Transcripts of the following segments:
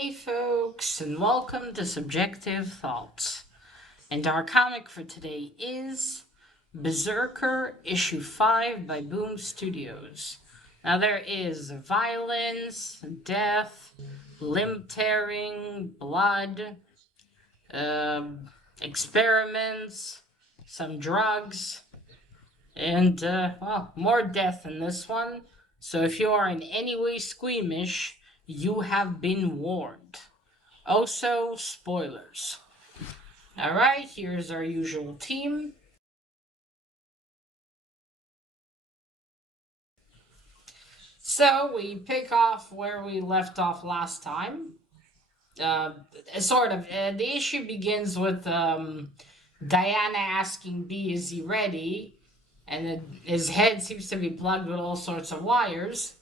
Hey folks, and welcome to Subjective Thoughts. And our comic for today is BRZRKR Issue 5 by Boom Studios. Now there is violence, death, limb tearing, blood, experiments, some drugs, and, more death in this one. So if you are in any way squeamish, you have been warned. Also, spoilers. Alright, here's our usual team. So, we pick off where we left off last time. Sort of. The issue begins with Diana asking B, is he ready? And his head seems to be plugged with all sorts of wires.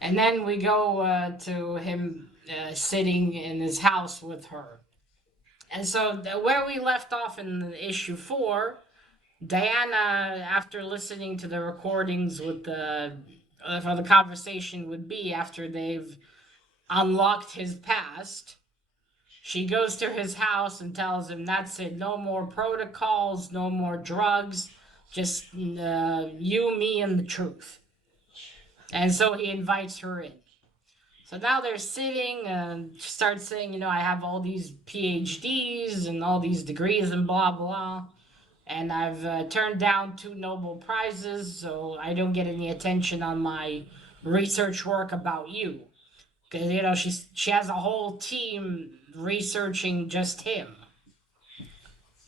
And then we go to him sitting in his house with her. And so, where we left off in issue 4, Diana, after listening to the recordings with for the conversation with B after they've unlocked his past, she goes to his house and tells him that's it, no more protocols, no more drugs, just you, me, and the truth. And so he invites her in. So now they're sitting and starts saying, I have all these PhDs and all these degrees and blah, blah. And I've turned down 2 Nobel Prizes, so I don't get any attention on my research work about you. Because, she has a whole team researching just him.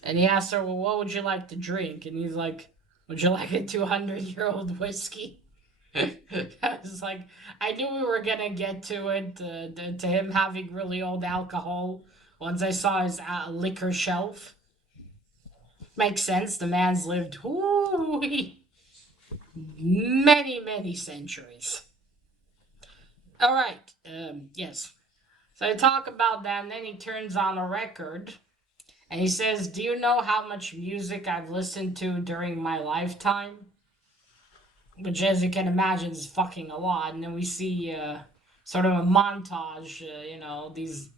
And he asks her, well, what would you like to drink? And he's like, would you like a 200-year-old whiskey? I was like, I knew we were gonna get to it, to him having really old alcohol. Once I saw his liquor shelf. Makes sense. The man's lived many, many centuries. All right. Yes. So I talk about that, and then he turns on a record, and he says, "Do you know how much music I've listened to during my lifetime?" Which, as you can imagine, is fucking a lot. And then we see sort of a montage. These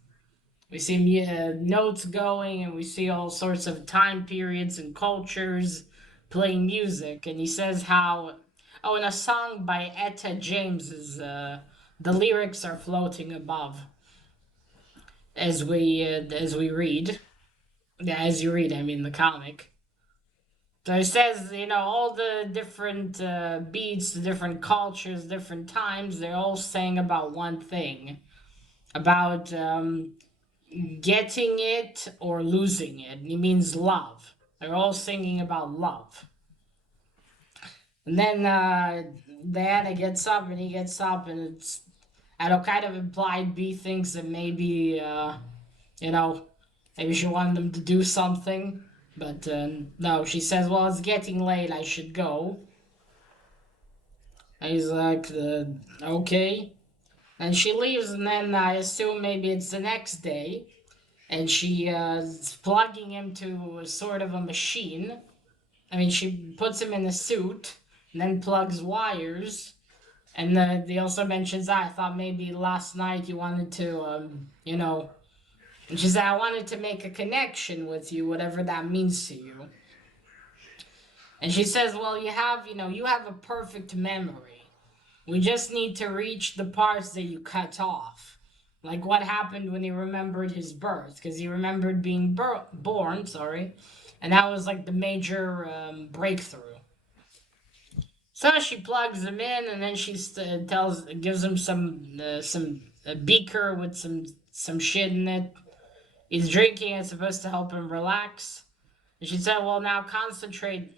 we see notes going, and we see all sorts of time periods and cultures playing music. And he says how, in a song by Etta James, the lyrics are floating above as we read. Yeah, as you read, I mean the comic. So it says, all the different beats, the different cultures, different times, they're all saying about one thing. About getting it or losing it. It means love. They're all singing about love. And then Diana gets up and he gets up, and it's kind of implied B thinks that maybe, maybe she wanted them to do something. But no, she says, well, it's getting late, I should go. And he's like, okay. And she leaves, and then I assume maybe it's the next day. And she is plugging him to sort of a machine. I mean, she puts him in a suit and then plugs wires. And they also mentions, I thought maybe last night you wanted to, and she said, I wanted to make a connection with you, whatever that means to you. And she says, well, you have a perfect memory. We just need to reach the parts that you cut off. Like what happened when he remembered his birth, because he remembered being born, and that was like the major breakthrough. So she plugs him in, and then she gives him some beaker with some shit in it. He's drinking. It's supposed to help him relax. And she said, "Well, now concentrate."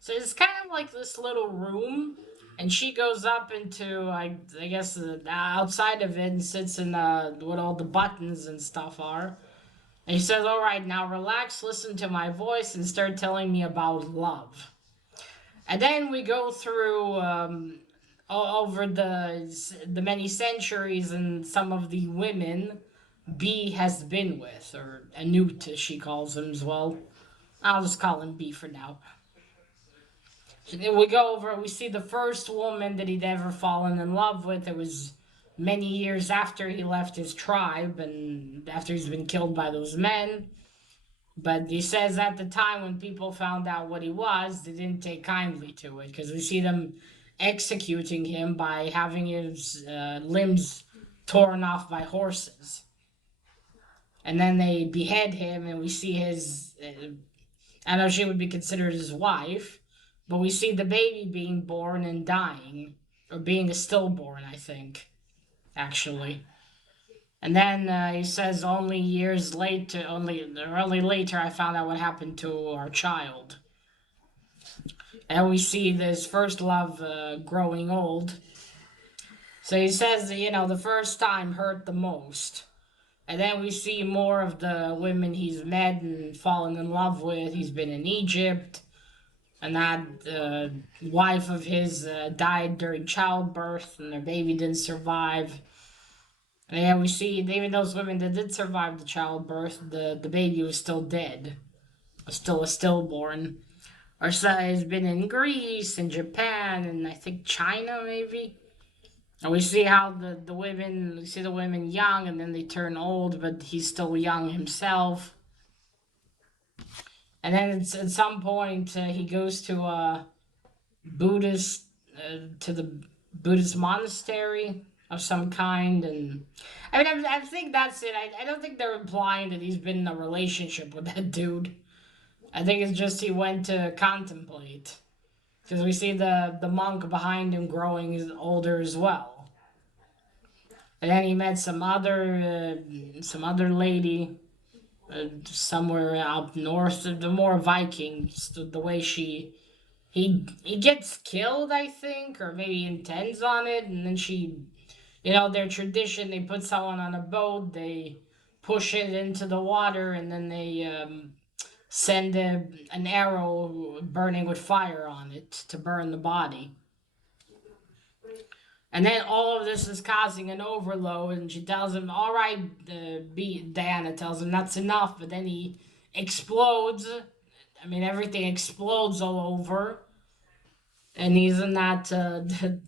So it's kind of like this little room, and she goes up into, I guess, outside of it and sits in what all the buttons and stuff are. And he says, all right, now relax, listen to my voice, and start telling me about love. And then we go through over the many centuries and some of the women B has been with, or Anut, as she calls him as well. I'll just call him B for now. We go over, we see the first woman that he'd ever fallen in love with. It was many years after he left his tribe and after he's been killed by those men. But he says at the time when people found out what he was, they didn't take kindly to it because we see them executing him by having his limbs torn off by horses. And then they behead him, and we see his. I know she would be considered his wife, but we see the baby being born and dying, or being a stillborn, I think, actually. And then he says only years later, only later, I found out what happened to our child. And we see this first love growing old. So he says, the first time hurt the most. And then we see more of the women he's met and fallen in love with. He's been in Egypt, and that wife of his died during childbirth, and their baby didn't survive. And yeah, we see even those women that did survive the childbirth, the baby was still dead, was still a stillborn. Our son has been in Greece and Japan and I think China maybe. And we see how the women, we see the women young and then they turn old, but he's still young himself. And then at some point he goes to a Buddhist, to the Buddhist monastery of some kind, and I mean I think that's it. I don't think they're implying that he's been in a relationship with that dude. I think it's just he went to contemplate because we see the monk behind him growing older as well, and then he met some other lady somewhere up north, the more Vikings, the way he gets killed, I think, or maybe intends on it, and then their tradition, they put someone on a boat, they push it into the water, and then they send an arrow burning with fire on it to burn the body. And then all of this is causing an overload, and she tells him, "All right, Diana tells him that's enough." But then he explodes. I mean, everything explodes all over, and he's in that. The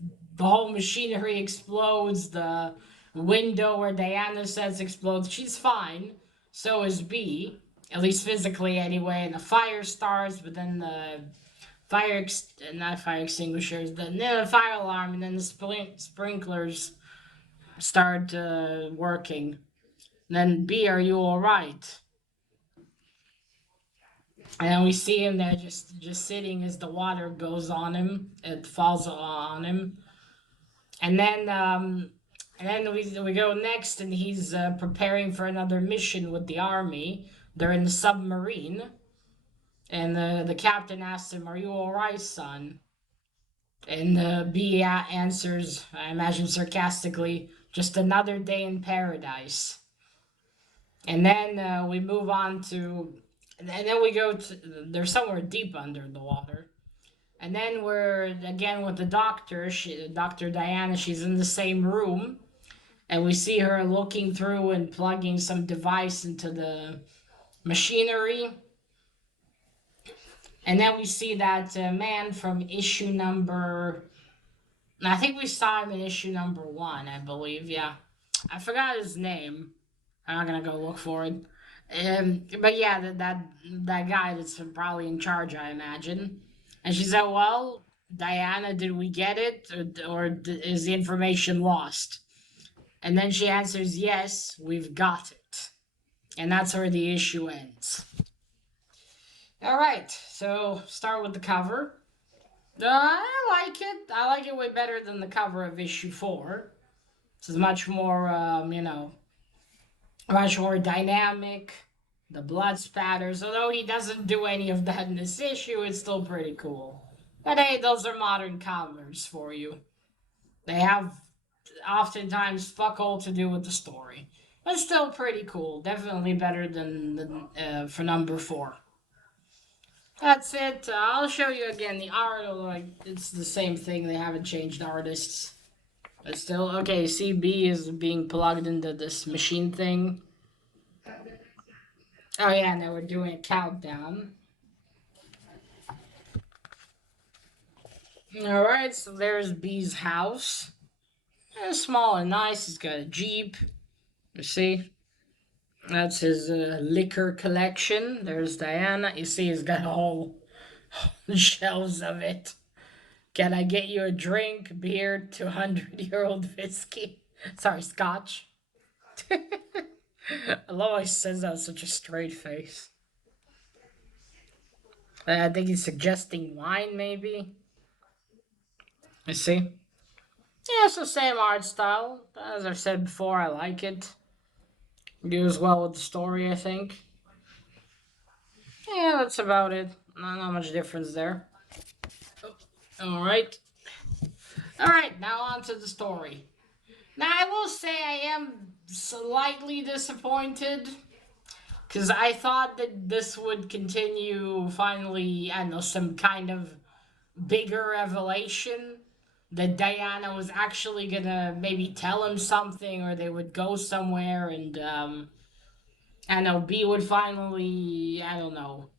whole machinery explodes. The window where Diana says explodes. She's fine. So is B, at least physically anyway. And the fire starts, but then the not fire extinguishers, then the fire alarm, and then the sprinklers start working. And then B, are you all right? And then we see him there just sitting as the water goes on him, it falls on him, and then we go next, and he's preparing for another mission with the army. They're in the submarine, and the captain asks him, "Are you all right, son?" And B answers, I imagine sarcastically, "Just another day in paradise." And then we move on to, and then we go to, they're somewhere deep under the water. And then we're again with the doctor, Dr. Diana, she's in the same room. And we see her looking through and plugging some device into the machinery. And then we see that man from issue number, I think we saw him in issue number 1, I believe. Yeah, I forgot his name. I'm not gonna go look for it. But yeah, that guy that's probably in charge, I imagine. And she said, "Well, Diana, did we get it, or is the information lost?" And then she answers, "Yes, we've got it." And that's where the issue ends. All right, so start with the cover. I like it. I like it way better than the cover of issue 4. This is much more, much more dynamic. The blood spatters, although he doesn't do any of that in this issue, it's still pretty cool. But hey, those are modern covers for you. They have oftentimes fuck all to do with the story. But still pretty cool. Definitely better than for number 4. That's it. I'll show you again the art. Like it's the same thing. They haven't changed artists. But still, okay. CB is being plugged into this machine thing. Oh yeah, and they were doing a countdown. All right, so there's B's house. Small and nice. He's got a Jeep. You see? That's his liquor collection. There's Diana. You see, he's got whole shelves of it. Can I get you a drink, beer, 200-year-old whiskey? Sorry, scotch. I love how he says that with such a straight face. I think he's suggesting wine, maybe. You see? Yeah, it's the same art style. As I've said before, I like it. Goes well with the story, I think. Yeah, that's about it. Not much difference there. Alright. Alright, now on to the story. Now, I will say I am slightly disappointed. Because I thought that this would continue finally, I don't know, some kind of bigger revelation. That Diana was actually gonna maybe tell him something, or they would go somewhere, and I don't know, B would finally, I don't know.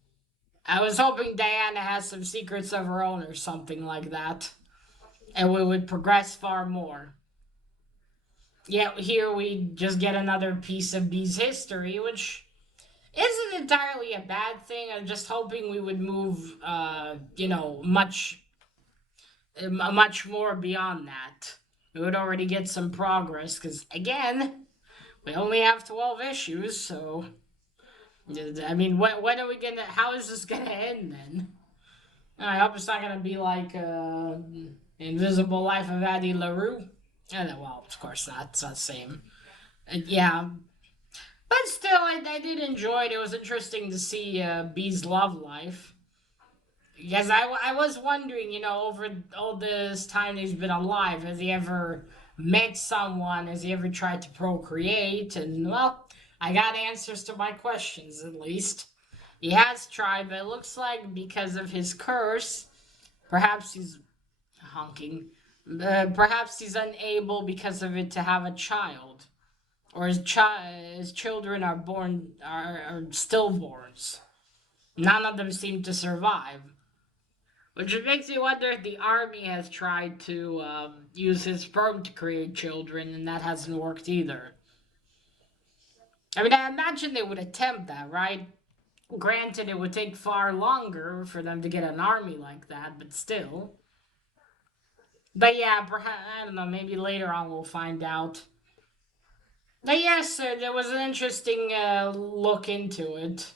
I was hoping Diana has some secrets of her own or something like that, and we would progress far more. Yet here we just get another piece of B's history, which isn't entirely a bad thing. I'm just hoping we would move, much more beyond that. We would already get some progress, because, again, we only have 12 issues, so. I mean, when are we gonna. How is this gonna end then? I hope it's not gonna be like Invisible Life of Addie LaRue. Well, of course not. It's not the same. Yeah. But still, I did enjoy it. It was interesting to see B's love life. Because I was wondering, over all this time he's been alive, has he ever met someone? Has he ever tried to procreate? And, well, I got answers to my questions, at least. He has tried, but it looks like because of his curse, perhaps he's honking. Perhaps he's unable because of it to have a child, or his children are stillborns. None of them seem to survive, which makes me wonder if the army has tried to use his sperm to create children, and that hasn't worked either. I mean, I imagine they would attempt that, right? Granted, it would take far longer for them to get an army like that, but still. But yeah, perhaps, I don't know, maybe later on we'll find out. But yes, there was an interesting look into it.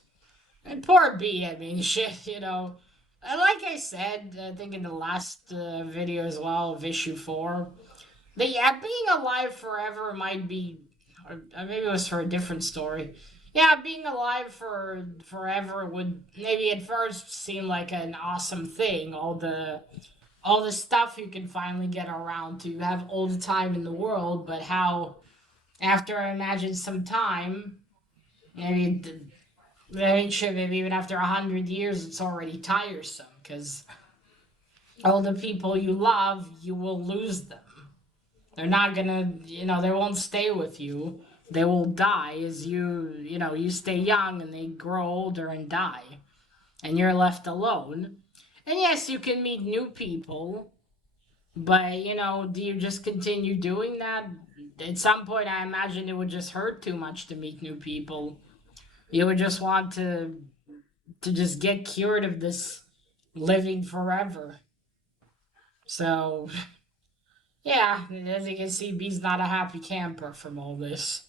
And poor B, I mean, shit, Like I said, I think in the last video as well of issue 4, that yeah, being alive forever might be, or maybe it was for a different story. Yeah, being alive for forever would maybe at first seem like an awesome thing. All the stuff you can finally get around to. You have all the time in the world, but how after I imagine some time, maybe maybe even after 100 years, it's already tiresome because all the people you love, you will lose them. They're not gonna, they won't stay with you. They will die as you stay young and they grow older and die. And you're left alone. And yes, you can meet new people, but, do you just continue doing that? At some point, I imagine it would just hurt too much to meet new people. You would just want to just get cured of this living forever. So, yeah, as you can see, B's not a happy camper from all this.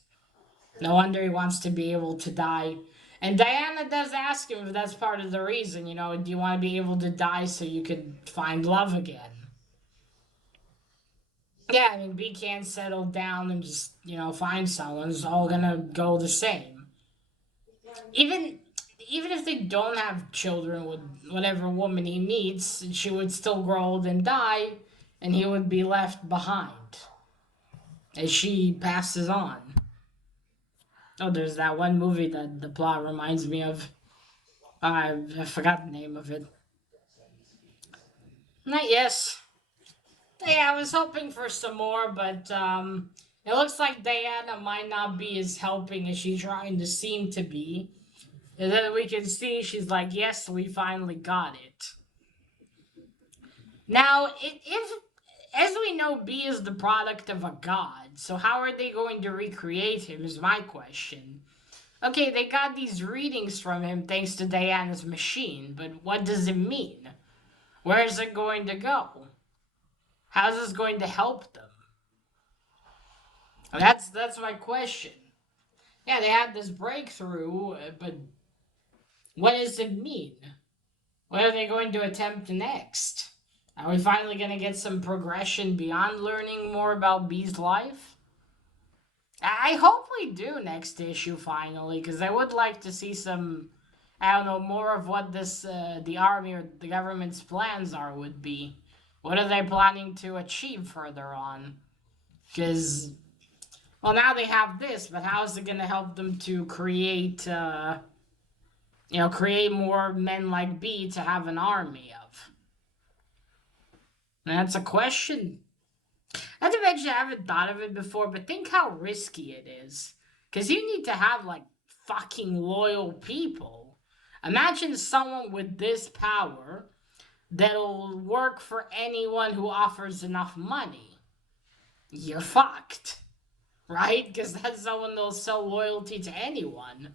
No wonder he wants to be able to die. And Diana does ask him if that's part of the reason, do you want to be able to die so you could find love again? Yeah, I mean, B can't settle down and just, find someone. It's all gonna go the same. Even even if they don't have children with whatever woman he meets, she would still grow old and die, and he would be left behind as she passes on. Oh, there's that one movie that the plot reminds me of. I forgot the name of it. Not yes. Yeah, I was hoping for some more, but it looks like Diana might not be as helping as she's trying to seem to be. And then we can see she's like, yes, we finally got it. Now, if as we know, B is the product of a god, so how are they going to recreate him is my question. Okay, they got these readings from him thanks to Diana's machine, but what does it mean? Where is it going to go? How is this going to help them? That's my question. Yeah, they had this breakthrough, but what does it mean? What are they going to attempt next? Are we finally going to get some progression beyond learning more about B's life? I hope we do next issue finally, because I would like to see some, I don't know, more of what the army or the government's plans would be. What are they planning to achieve further on? Because, well, now they have this, but how is it going to help them to create, create more men like B to have an army of? And that's a question. Not to mention, I haven't thought of it before, but think how risky it is. Because you need to have, like, fucking loyal people. Imagine someone with this power that'll work for anyone who offers enough money. You're fucked. Right? Because that's someone that'll sell loyalty to anyone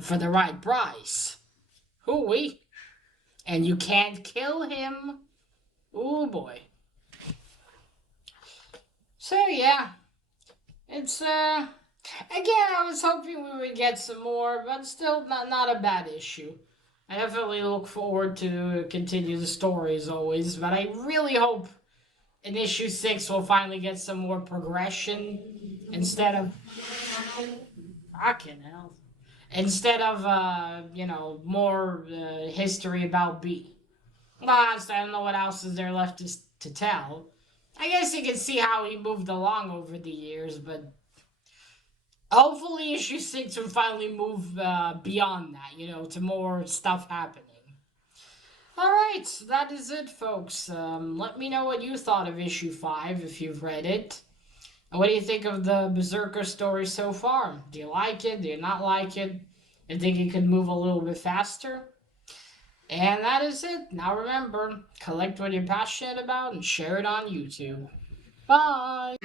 for the right price. Hooey. And you can't kill him. Oh boy. So yeah. It's again, I was hoping we would get some more, but still not a bad issue. I definitely look forward to continue the story as always, but I really hope in issue 6 we'll finally get some more progression instead of fucking hell. Instead of more history about B. Well, honestly, I don't know what else is there left to tell. I guess you can see how he moved along over the years, but hopefully issue 6 will finally move beyond that, to more stuff happening. Alright, so that is it, folks. Let me know what you thought of issue 5 if you've read it. And what do you think of the Berserker story so far? Do you like it? Do you not like it? You think it could move a little bit faster? And that is it. Now remember, collect what you're passionate about and share it on YouTube. Bye!